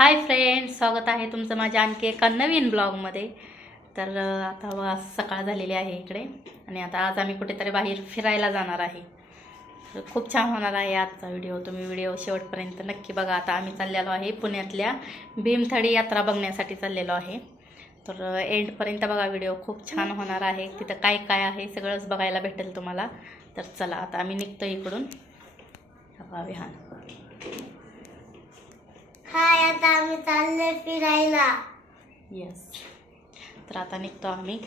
Hi friends स्वागत आहे तुमचं माझ्या आणखी एका नवीन ब्लॉगमध्ये. तर आता सकाळ झालेली आहे इकडे आणि आता आज आम्ही कुठेतरी बाहेर फिरायला जाणार आहे. तर खूप छान होणार आहे आजचा व्हिडिओ. तुम्ही व्हिडिओ शेवटपर्यंत नक्की बघा. आता आम्ही चाललेलो आहे पुण्यातल्या भीमथडी यात्रा बघण्यासाठी चाललेलो आहे. तर एंडपर्यंत बघा व्हिडिओ. खूप छान होणार आहे. तिथं काय काय आहे सगळंच बघायला भेटेल तुम्हाला. तर चला आता आम्ही निघतो इकडून. बघा विहान हाय आता आम्ही चाललोय फिरायला. येस तर आता निघतो आम्ही.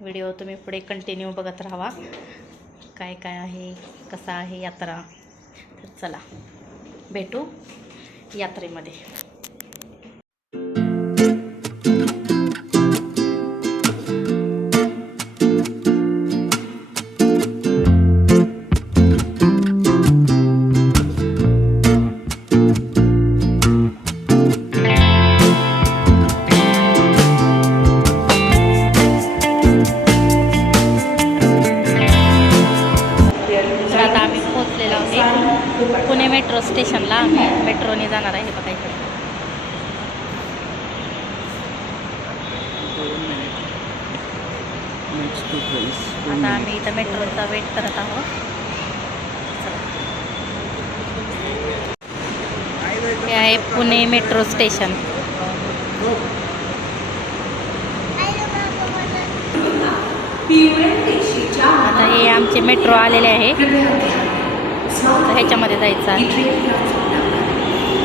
व्हिडिओ तुम्ही पुढे कंटिन्यू बघत राहा. काय काय आहे कसा आहे यात्रा. तर चला भेटू यात्रेमध्ये. मेट्रोने जाणार आहे बघा इकडे. आता आम्ही इथं मेट्रोचा वेट करत आहोत. हे आहे पुणे मेट्रो स्टेशन. आता हे आमचे मेट्रो आलेले आहे. ह्याच्यामध्ये जायचं आहे.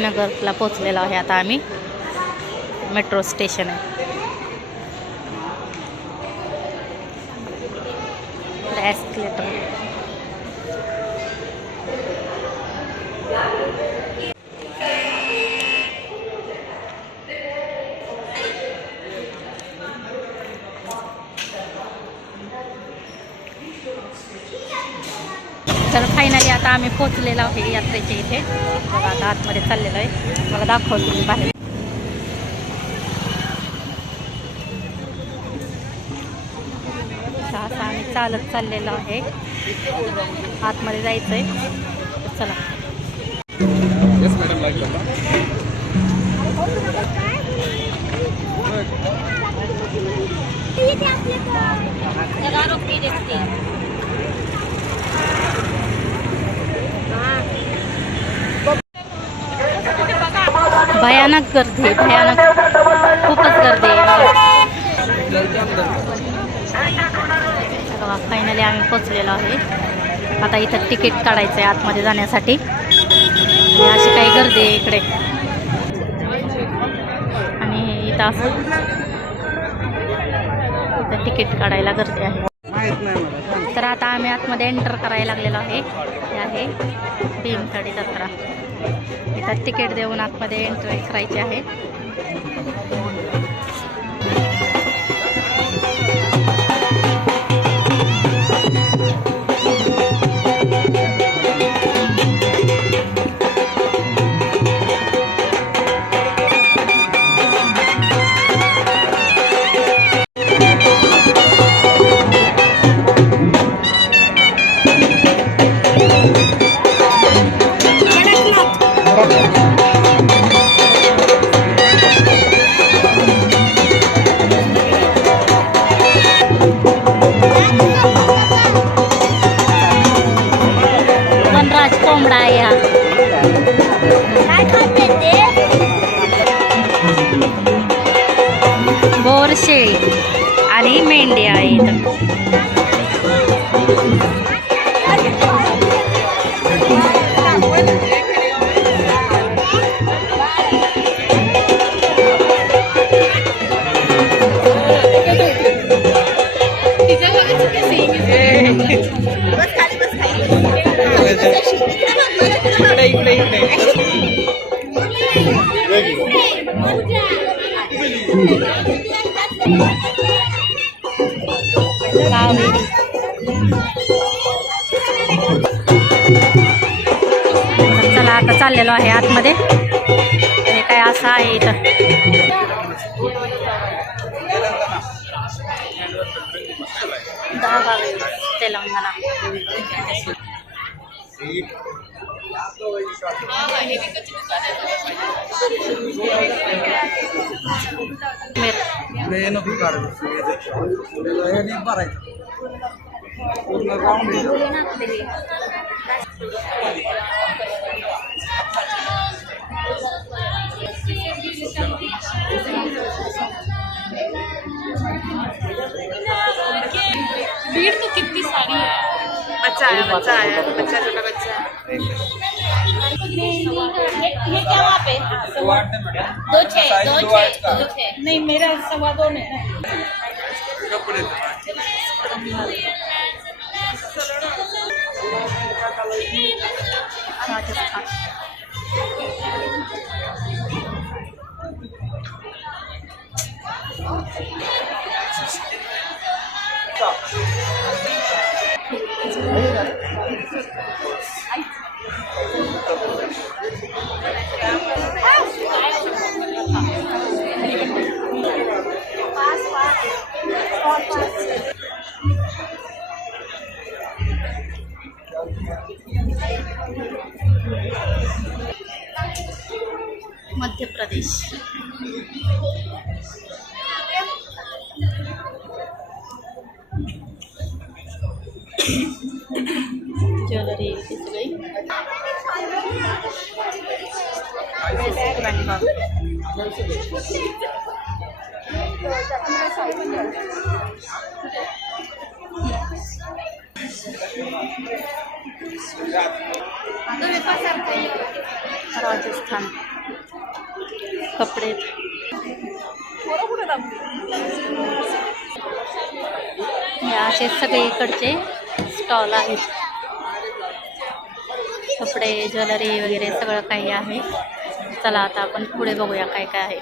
बघूया पोचलेलो आहे आता आम्ही. मेट्रो स्टेशन आहे. ॲस्कलेटर तर फायनली आता आम्ही पोचलेलो आहे यात्रेच्या इथे. बघा आता आतमध्ये चाललेलो आहे. मला दाखवतो मी बाहेर. आता आता आम्ही चालत चाललेलो आहे. आतमध्ये जायचं आहे चला भयानक गर्दी आहे, भयानक. खूपच गर्दी आहे. फायनली आम्ही पोचलेलो आहे. आता इथं तिकीट काढायचं आहे आतमध्ये जाण्यासाठी. अशी काही गर्दी आहे इकडे. आणि इथं इथं तिकीट काढायला गर्दी आहे. तर आता आम्ही आतमध्ये एंटर करायला लागलेलो आहे. हे आहे भीमथडी जत्रा. इथं तिकीट देऊन आतमध्ये एंट्री करायची आहे. 어? आता आहे आतमध्ये. हे काय असं आहे इथं. दहा तेलंगणा. भरायचं पूर्ण भीड़ तो कितनी सारी है। बच्चा है बच्चा है बच्चा छोटा बच्चा है। ये क्या वहाँ पे दो छः दो छः दो छः नहीं मेरा सवा दो में है। कपडे राजस्थान मध्य प्रदेश ज्वेलरी दिसली राजस्थान कपडे. हे असे सगळे इकडचे स्टॉल आहेत. कपडे ज्वेलरी वगैरे सगळं काही आहे. चला आता आपण पुढे बघूया काय काय आहे.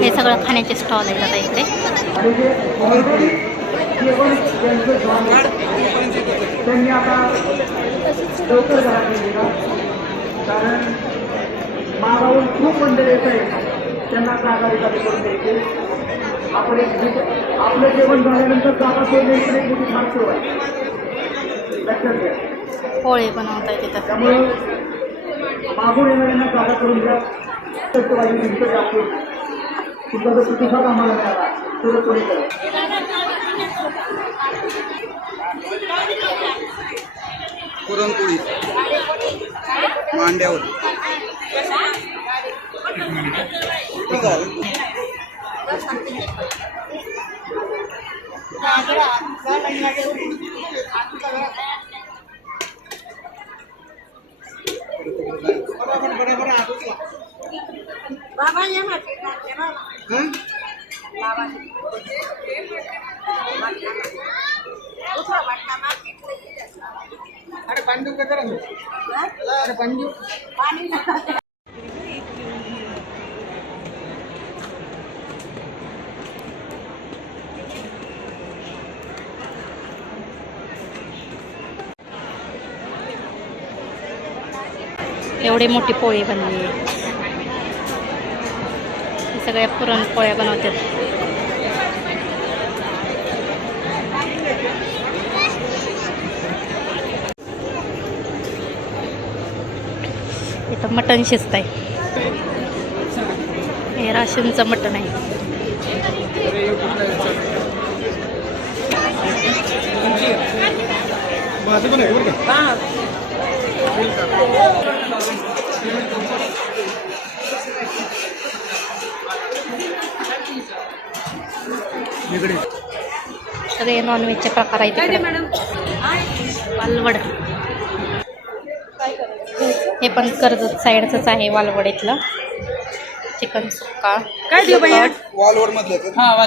हे सगळं खाण्याचे स्टॉल आहेत आता इकडे त्यांनी आता कारण मागावून खूप मंडळ येत आहे त्यांना जागा रिकामी करून द्यायची आपण एक आपलं जेवण झाल्यानंतर जागा सोडणे एक मोठी आहे लक्षात घ्या पोळे बनवता येते त्याच्यामुळे मागून येणाऱ्यांना जागा करून द्या तर तुमचं तुमचा जर प्रतिसाद आम्हाला मिळाला तर कोणी करा पुरणपोळी. मांड्यावर. ठीक आहे. हं? अरे पंजू का करा अरे पंजू एवढी मोठी पोळी बनली. हे सगळ्या पुरणपोळ्या बनवतात. इथं मटण शिजत आहे हे राशनचं मटण आहे. माझं पण आहे बरं का? सगळे नॉनव्हेजचे प्रकार आहेत वालवड. हे पण कर्जत साईडचंच आहे वालवड इथलं. चिकन सुक्का. काय देऊ भैया? वॉलवर मधले हा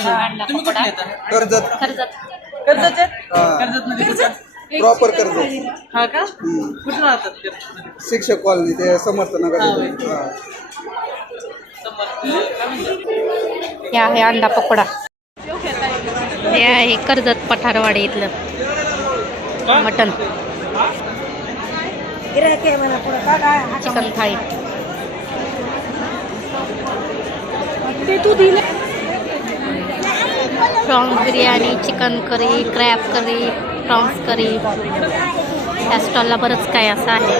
कर्जत. कर्जत. कर्जत? हा. कर्जत? मध्ये प्रॉपर कर्जत. हा का? हम्म. कुठं राहतात? शिक्षक कॉलनी ते समर्थ नगर? हे आहे अंडा पकोडा. हे आहे कर्जत पठारवाडी इथलं. Mutton chicken thali. Prawns biryani chicken curry crab curry prawns curry. या स्टॉलला बरंच काय असं आहे.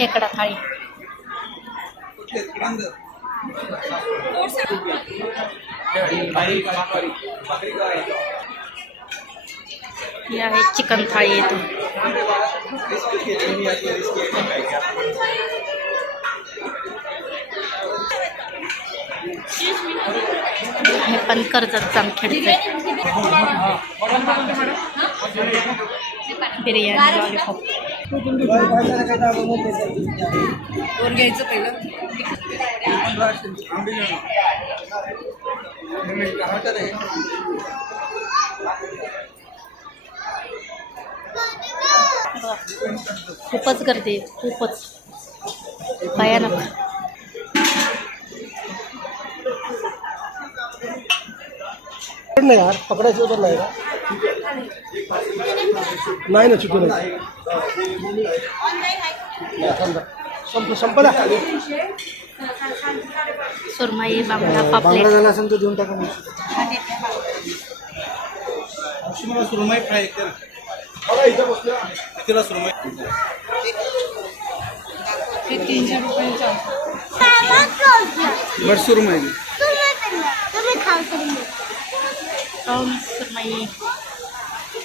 खेकडा थाळी. ही आहे चिकन थाळी येतो. हे पण कर्जत जामखेडचे बिर्याणी लॉलीपॉप कोण घ्यायचं पहिलं. खूपच गर्दी खूपच खूपच. भयानक. नाही यार पकडायचं होतं नाही नाही ना चुकून संप संपला सुरमई बांगडा पापलेट. झाला असेल तर देऊन टाका मला सुरमई फ्राय कर. कितीला सुरमई. हे तीनशे रुपयाचं. बरं सुरमई. प्रॉन्स सुरमई.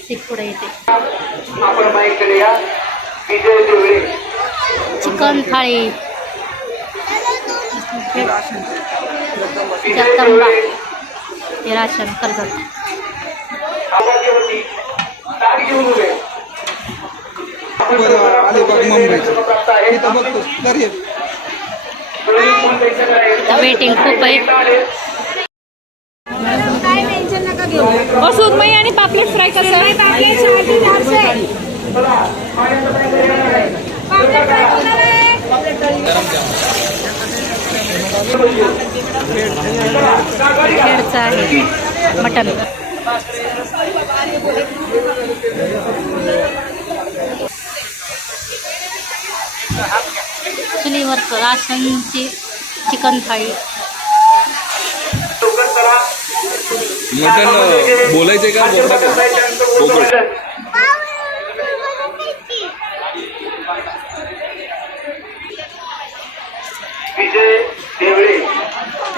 ती पुढे येते. आपण बाईकडे या. विजय देवळे चिकन थाळी. जगदंबा हे राशन कर्जत वेटिंग खूप आहे. ओ सुरमई आणि पापलेट फ्राय कसं? आहे पापलेट चारशे चारशे पापलेट फ्राय कोणाला आहे खेडचं आहे. मटन. चुलीवरचं राशनची चिकन थाळी मटण बोलायचंय का? बोकडा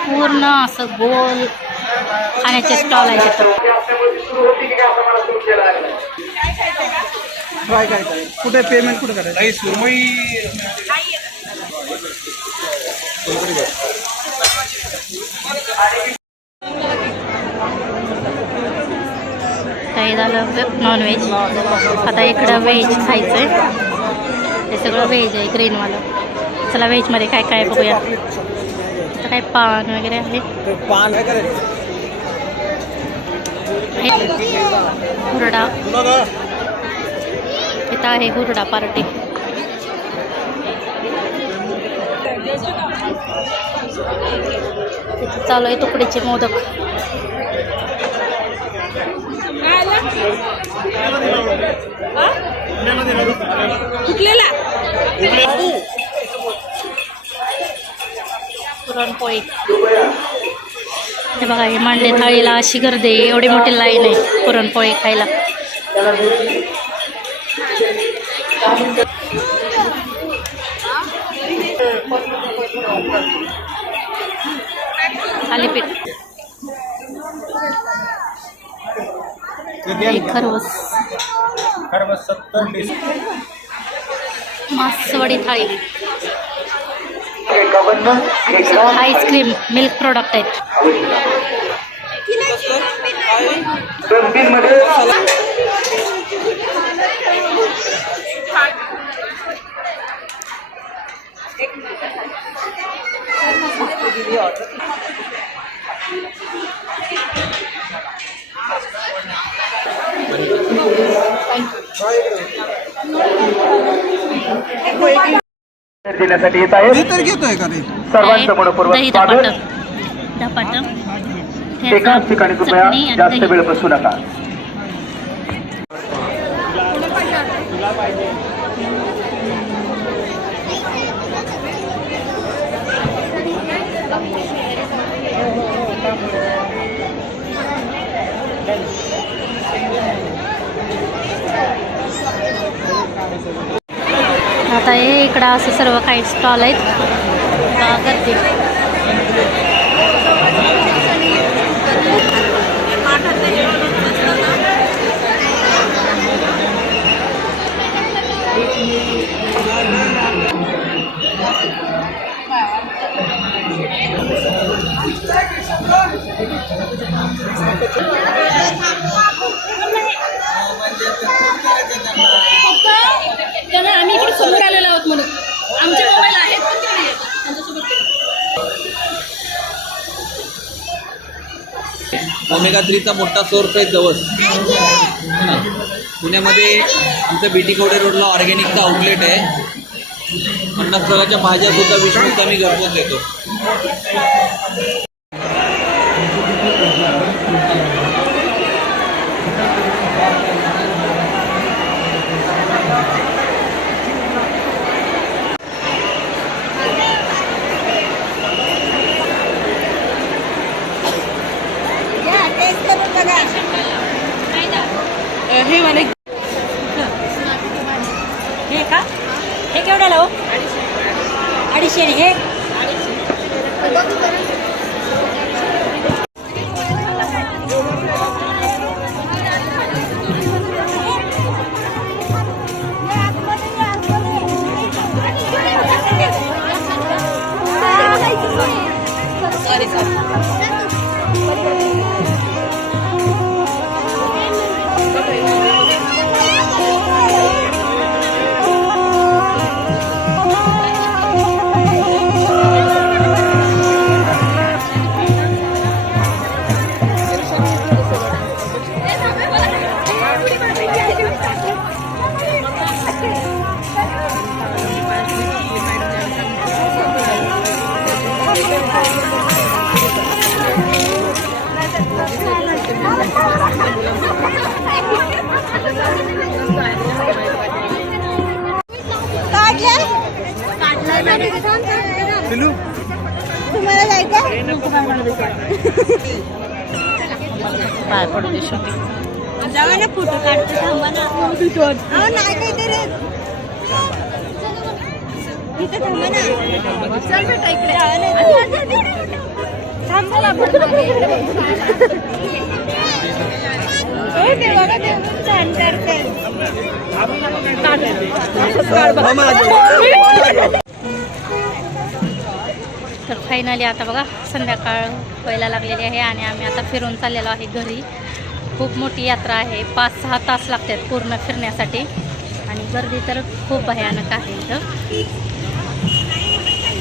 पूर्ण असं गोल खाण्याचे स्टॉल आहे तिथं. सुरू होती की काय? काय काय कुठे पेमेंट कुठे करायचं? नाही सुरमई. काही झालं नॉनव्हेज आता इकडं व्हेज खायचं आहे हे सगळं व्हेज आहे ग्रीनवालं चला व्हेजमध्ये काय काय बघूया. इथं काय पान वगैरे आहे? हे हुरडा. इथं आहे हुरडा पार्टी चालू आहे तुकडीचे मोदक काय आलं? हा? कुठलेला? पुरणपोळी हे बघा हे मांडले थाळीला अशी गर्दी आहे. एवढी मोठी लाईन आहे पुरणपोळी खायला. थालीपीठ. खरवस. Masvadi thali. Ice cream milk product आहेत. मध्ये देण्यासाठी येत मी आहेत तर घेतोय का रे? सर्वांचं मनपूर्वक दही स्वागत. धपाट धपाट एकाच ठिकाणी चटणी आणि जास्त दही. वेळ बसू नका. आता हे इकडं असं सर्व काही स्टॉल आहेत. बघा त्यामुळे आम्ही इकडे समोर आलेलो आहोत म्हणून. आमचे मोबाईल आहेत. पण तिकडे आहेत. त्यांच्यासोबत ओमेगा थ्रीचा मोठा सोर्स आहे जवस. पुण्यामध्ये आमचं बीटी कोडे रोडला ऑर्गॅनिकचा आउटलेट आहे. पन्नास प्रकारच्या भाज्या सुद्धा वीस आम्ही घरपोच देतो. हे वाले हे का? हे केवढ्याला हो? अडीचशे. हे तुम्हाला जायचं पाय पडू दे शॉपिंग जावा ना फोटो काढतो थांबा ना. नाही काही तरी इथं थांबा ना. चल बेटा इकडे. थांबा ते बघा ते छान करते तर फायनली आता बघा संध्याकाळ व्हायला लागलेली आहे आणि आम्ही आता फिरून चाललेलो आहे घरी. खूप मोठी यात्रा आहे. पाच सहा तास लागतात पूर्ण फिरण्यासाठी. आणि गर्दी तर खूप भयानक आहे इथं.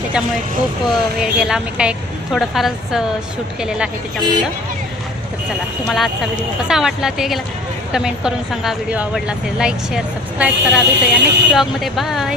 त्याच्यामुळे खूप वेळ गेला. आम्ही काय थोडंफारच शूट केलेलं आहे त्याच्यामुळं. चला तुम्हाला आजचा व्हिडिओ कसा वाटला ते गेला कमेंट करून सांगा. व्हिडिओ आवडला असेल लाईक शेअर सबस्क्राईब करा. भेटूया नेक्स्ट ब्लॉगमध्ये बाय